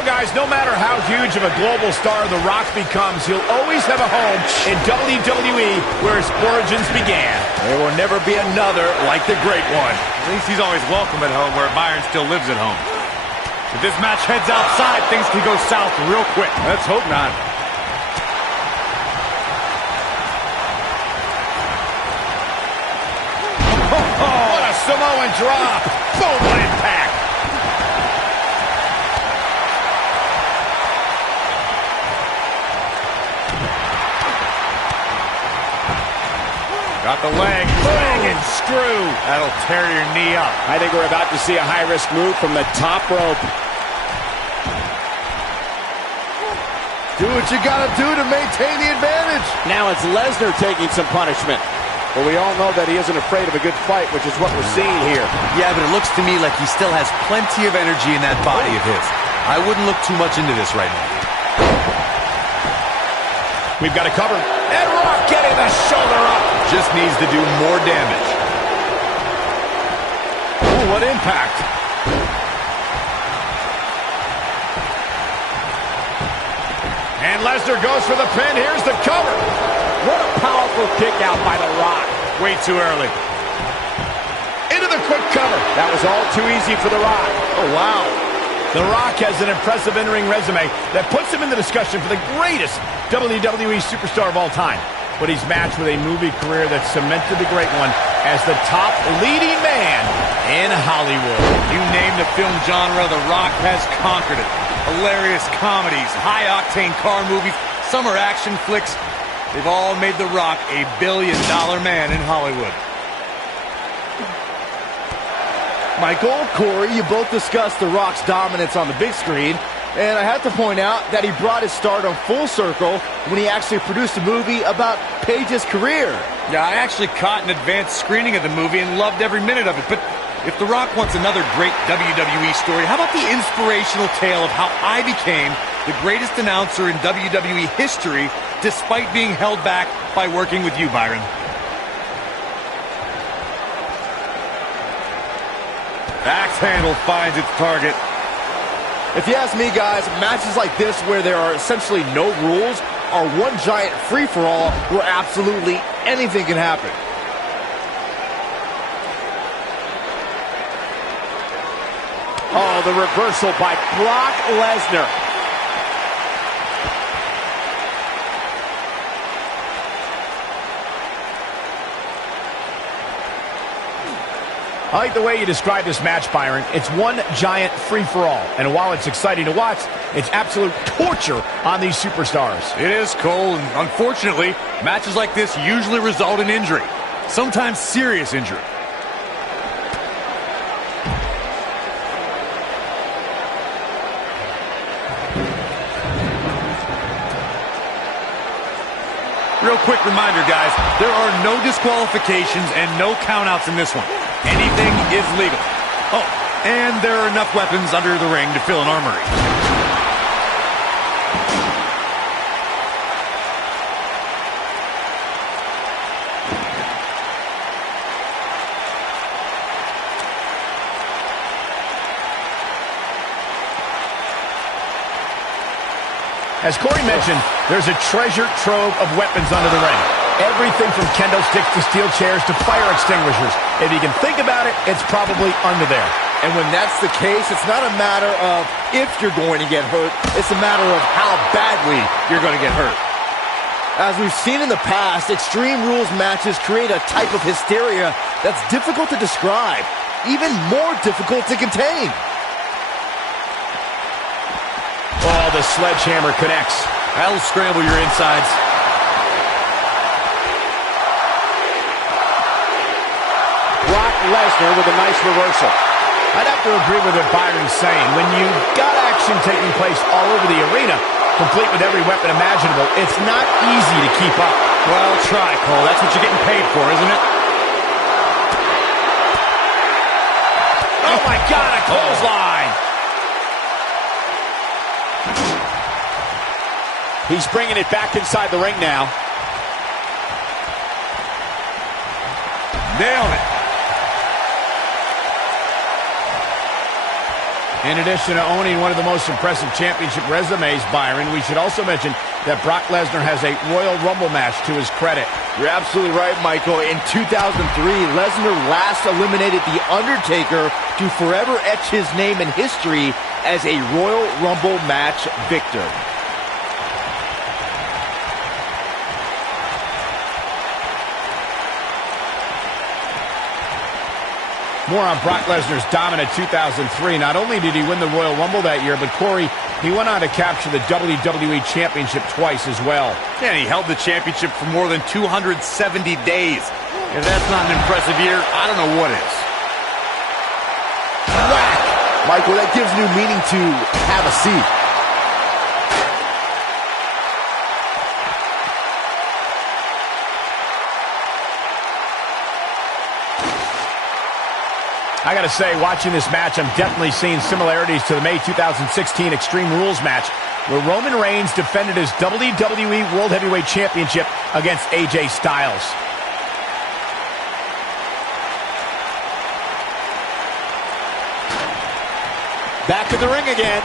know, guys, no matter how huge of a global star The Rock becomes, he'll always have a home in WWE where his origins began. There will never be another like the Great One. At least he's always welcome at home where Byron still lives at home. If this match heads outside, things can go south real quick. Let's hope not. What a Samoan drop. Boom, what impact. Got the leg. Bang and screw. That'll tear your knee up. I think we're about to see a high-risk move from the top rope. Do what you gotta do to maintain the advantage. Now it's Lesnar taking some punishment. But we all know that he isn't afraid of a good fight, which is what we're seeing here. Yeah, but it looks to me like he still has plenty of energy in that body of his. I wouldn't look too much into this right now. We've got to cover. And Rock getting the shoulder up. Just needs to do more damage. Ooh, what impact. And Lesnar goes for the pin. Here's the cover. What a powerful kick out by The Rock. Way too early. Into the quick cover. That was all too easy for The Rock. Oh, wow. The Rock has an impressive in-ring resume that puts him in the discussion for the greatest WWE superstar of all time. But he's matched with a movie career that cemented the Great One as the top leading man in Hollywood. You name the film genre, The Rock has conquered it. Hilarious comedies, high-octane car movies, summer action flicks. They've all made The Rock a billion-dollar man in Hollywood. Michael, Corey, you both discussed The Rock's dominance on the big screen, and I have to point out that he brought his stardom full circle when he actually produced a movie about Paige's career. Yeah, I actually caught an advanced screening of the movie and loved every minute of it, but if The Rock wants another great WWE story, how about the inspirational tale of how I became the greatest announcer in WWE history despite being held back by working with you, Byron? Axe handle finds its target. If you ask me, guys, matches like this where there are essentially no rules are one giant free-for-all where absolutely anything can happen. Oh, the reversal by Brock Lesnar. I like the way you describe this match, Byron. It's one giant free-for-all. And while it's exciting to watch, it's absolute torture on these superstars. It is, Cole, and unfortunately, matches like this usually result in injury. Sometimes serious injury. Real quick reminder, guys, there are no disqualifications and no countouts in this one. Anything is legal. Oh, and there are enough weapons under the ring to fill an armory. As Corey mentioned, there's a treasure trove of weapons under the ring. Everything from kendo sticks to steel chairs to fire extinguishers. If you can think about it, it's probably under there. And when that's the case, it's not a matter of if you're going to get hurt. It's a matter of how badly you're going to get hurt. As we've seen in the past, Extreme Rules matches create a type of hysteria that's difficult to describe, even more difficult to contain. Oh, the sledgehammer connects. That'll scramble your insides. Brock Lesnar with a nice reversal. I'd have to agree with what Byron's saying. When you've got action taking place all over the arena, complete with every weapon imaginable, it's not easy to keep up. Well, try, Cole. That's what you're getting paid for, isn't it? Oh, my God, a clothesline. He's bringing it back inside the ring now. Nailed it. In addition to owning one of the most impressive championship resumes, Byron, we should also mention that Brock Lesnar has a Royal Rumble match to his credit. You're absolutely right, Michael. In 2003, Lesnar last eliminated The Undertaker to forever etch his name in history as a Royal Rumble match victor. More on Brock Lesnar's dominant 2003. Not only did he win the Royal Rumble that year, but Corey, he went on to capture the WWE Championship twice as well. Yeah, and he held the championship for more than 270 days. If that's not an impressive year, I don't know what is. Whack! Michael, that gives new meaning to have a seat. I gotta say, watching this match, I'm definitely seeing similarities to the May 2016 Extreme Rules match, where Roman Reigns defended his WWE World Heavyweight Championship against AJ Styles. Back in the ring again.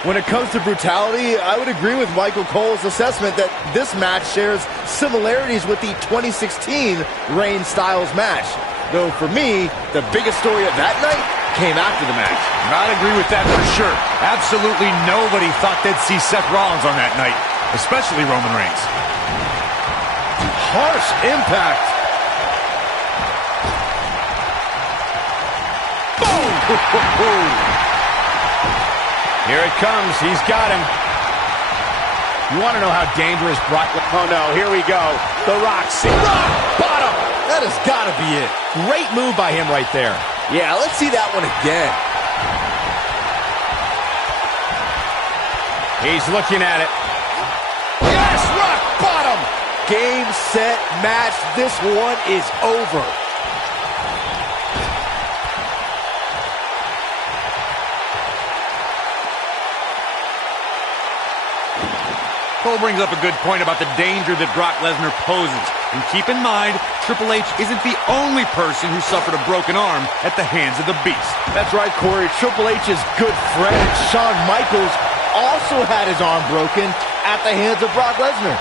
When it comes to brutality, I would agree with Michael Cole's assessment that this match shares similarities with the 2016 Reigns-Styles match. Though for me, the biggest story of that night came after the match. I'd agree with that for sure. Absolutely nobody thought they'd see Seth Rollins on that night, especially Roman Reigns. Harsh impact. Boom! Here it comes. He's got him. You want to know how dangerous Brock... Oh, no. Here we go. The Rock. Rock bottom. That has got to be it. Great move by him right there. Yeah, let's see that one again. He's looking at it. Yes, Rock bottom. Game, set, match. This one is over. Cole brings up a good point about the danger that Brock Lesnar poses. And keep in mind, Triple H isn't the only person who suffered a broken arm at the hands of the Beast. That's right, Corey. Triple H's good friend, Shawn Michaels, also had his arm broken at the hands of Brock Lesnar.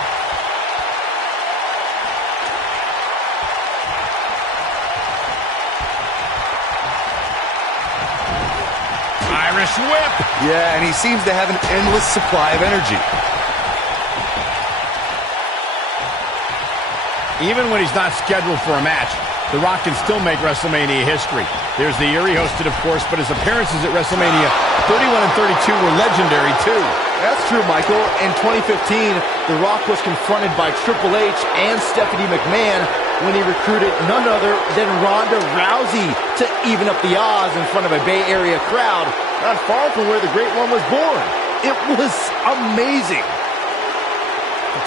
Irish whip. Yeah, and he seems to have an endless supply of energy. Even when he's not scheduled for a match, The Rock can still make WrestleMania history. There's the year he hosted, of course, but his appearances at WrestleMania 31 and 32 were legendary, too. That's true, Michael. In 2015, The Rock was confronted by Triple H and Stephanie McMahon when he recruited none other than Ronda Rousey to even up the odds in front of a Bay Area crowd, not far from where the Great One was born. It was amazing.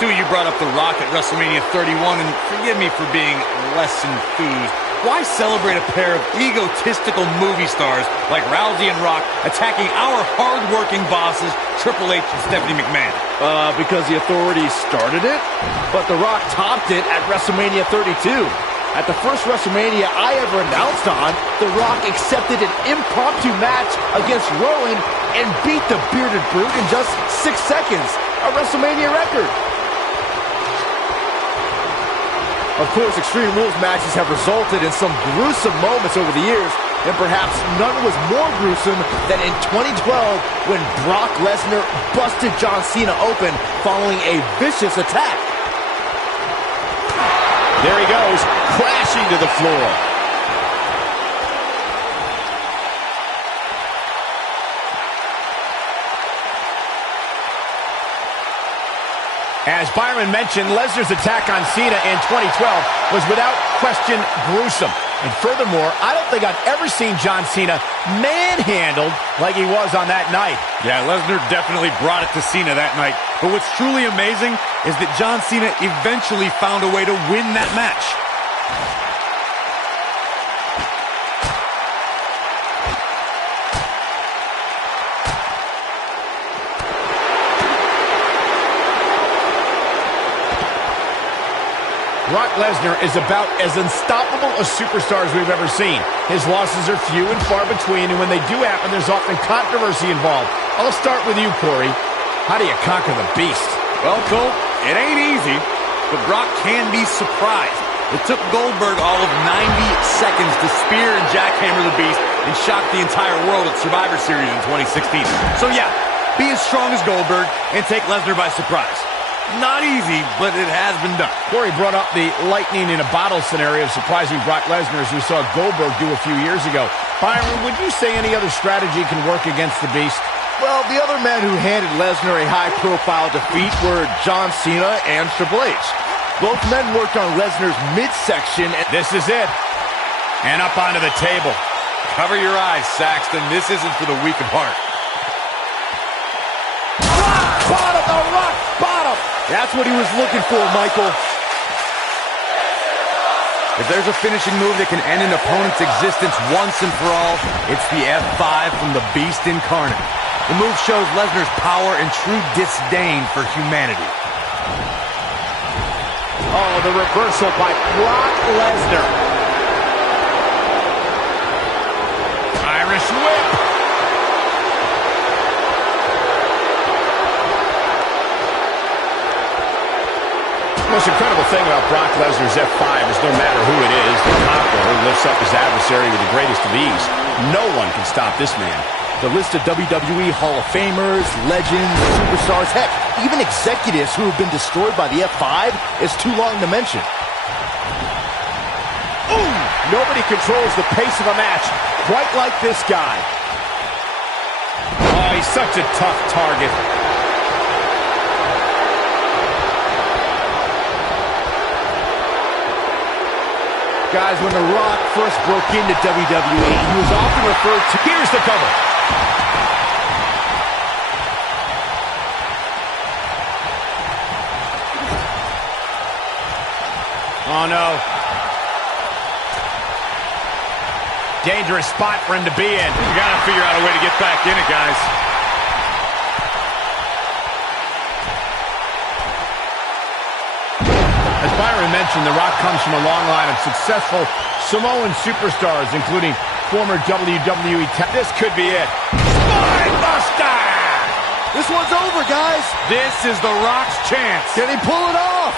Two of you brought up The Rock at WrestleMania 31, and forgive me for being less enthused. Why celebrate a pair of egotistical movie stars like Rousey and Rock attacking our hard-working bosses, Triple H and Stephanie McMahon? Because the authorities started it, but The Rock topped it at WrestleMania 32. At the first WrestleMania I ever announced on, The Rock accepted an impromptu match against Rowan and beat the Bearded Brute in just 6 seconds, a WrestleMania record. Of course, Extreme Rules matches have resulted in some gruesome moments over the years, and perhaps none was more gruesome than in 2012 when Brock Lesnar busted John Cena open following a vicious attack. There he goes, crashing to the floor. As Byron mentioned, Lesnar's attack on Cena in 2012 was without question gruesome. And furthermore, I don't think I've ever seen John Cena manhandled like he was on that night. Yeah, Lesnar definitely brought it to Cena that night. But what's truly amazing is that John Cena eventually found a way to win that match. Brock Lesnar is about as unstoppable a superstar as we've ever seen. His losses are few and far between, and when they do happen, there's often controversy involved. I'll start with you, Corey. How do you conquer the Beast? Well, Cole, it ain't easy, but Brock can be surprised. It took Goldberg all of 90 seconds to spear and jackhammer the Beast and shock the entire world at Survivor Series in 2016. So yeah, be as strong as Goldberg and take Lesnar by surprise. Not easy, but it has been done. Corey brought up the lightning in a bottle scenario of surprising Brock Lesnar, as we saw Goldberg do a few years ago. Byron, would you say any other strategy can work against the Beast? Well, the other men who handed Lesnar a high-profile defeat were John Cena and Triple H. Both men worked on Lesnar's midsection. This is it. And up onto the table. Cover your eyes, Saxton. This isn't for the weak of heart. Rock bottom, the rock bottom. That's what he was looking for, Michael. If there's a finishing move that can end an opponent's existence once and for all, it's the F5 from the Beast incarnate. The move shows Lesnar's power and true disdain for humanity. Oh, the reversal by Brock Lesnar. Irish whip. The most incredible thing about Brock Lesnar's F5 is no matter who it is, the conqueror lifts up his adversary with the greatest of ease. No one can stop this man. The list of WWE Hall of Famers, legends, superstars, heck, even executives who have been destroyed by the F5 is too long to mention. Ooh! Nobody controls the pace of a match quite like this guy. Oh, he's such a tough target. Guys, when The Rock first broke into WWE, he was often referred to... Here's the cover. Oh, no. Dangerous spot for him to be in. You gotta figure out a way to get back in it, guys. As Byron mentioned, The Rock comes from a long line of successful Samoan superstars, including former WWE. This could be it. Spine Buster! This one's over, guys. This is The Rock's chance. Can he pull it off?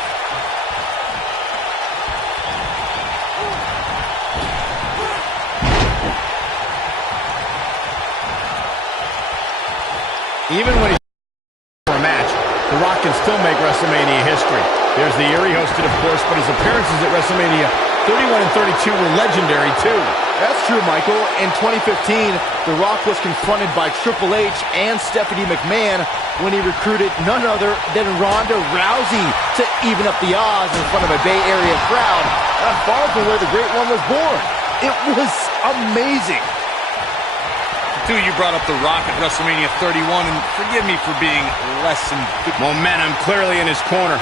Even when he's for a match, The Rock can still make WrestleMania history. There's the year he hosted, of course, but his appearances at WrestleMania 31 and 32 were legendary, too. That's true, Michael. In 2015, The Rock was confronted by Triple H and Stephanie McMahon when he recruited none other than Ronda Rousey to even up the odds in front of a Bay Area crowd, not far from where the Great One was born. It was amazing. Too, you brought up The Rock at WrestleMania 31, and forgive me for being less than... Momentum clearly in his corner.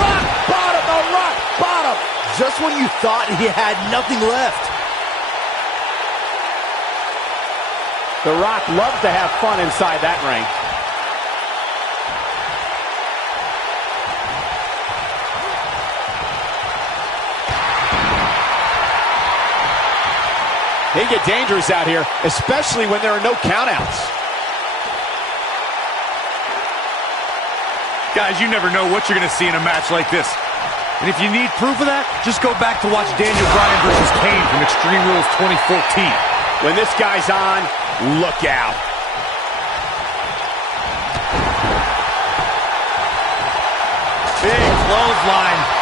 Rock bottom, the rock bottom! Just when you thought he had nothing left. The Rock loves to have fun inside that ring. They get dangerous out here, especially when there are no countouts. Guys, you never know what you're going to see in a match like this. And if you need proof of that, just go back to watch Daniel Bryan versus Kane from Extreme Rules 2014. When this guy's on, look out. Big clothesline.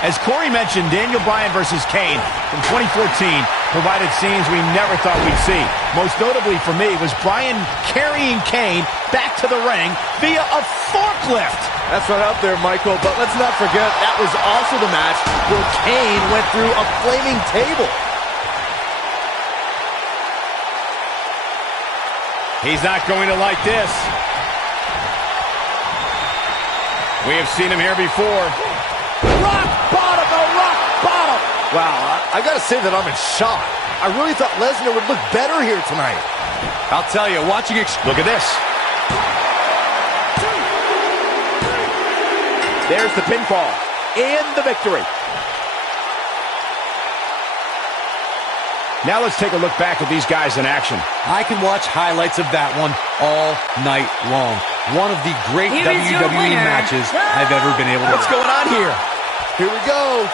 As Corey mentioned, Daniel Bryan versus Kane from 2014 provided scenes we never thought we'd see. Most notably for me was Bryan carrying Kane back to the ring via a forklift. That's right up there, Michael, but let's not forget that was also the match where Kane went through a flaming table. He's not going to like this. We have seen him here before. Rock bottom, the rock bottom. Wow, I gotta say that I'm in shock. I really thought Lesnar would look better here tonight. I'll tell you, watching it. Look at this. There's the pinfall and the victory. Now let's take a look back at these guys in action. I can watch highlights of that one all night long. One of the great WWE matches I've ever been able to watch. What's going on here? Here we go.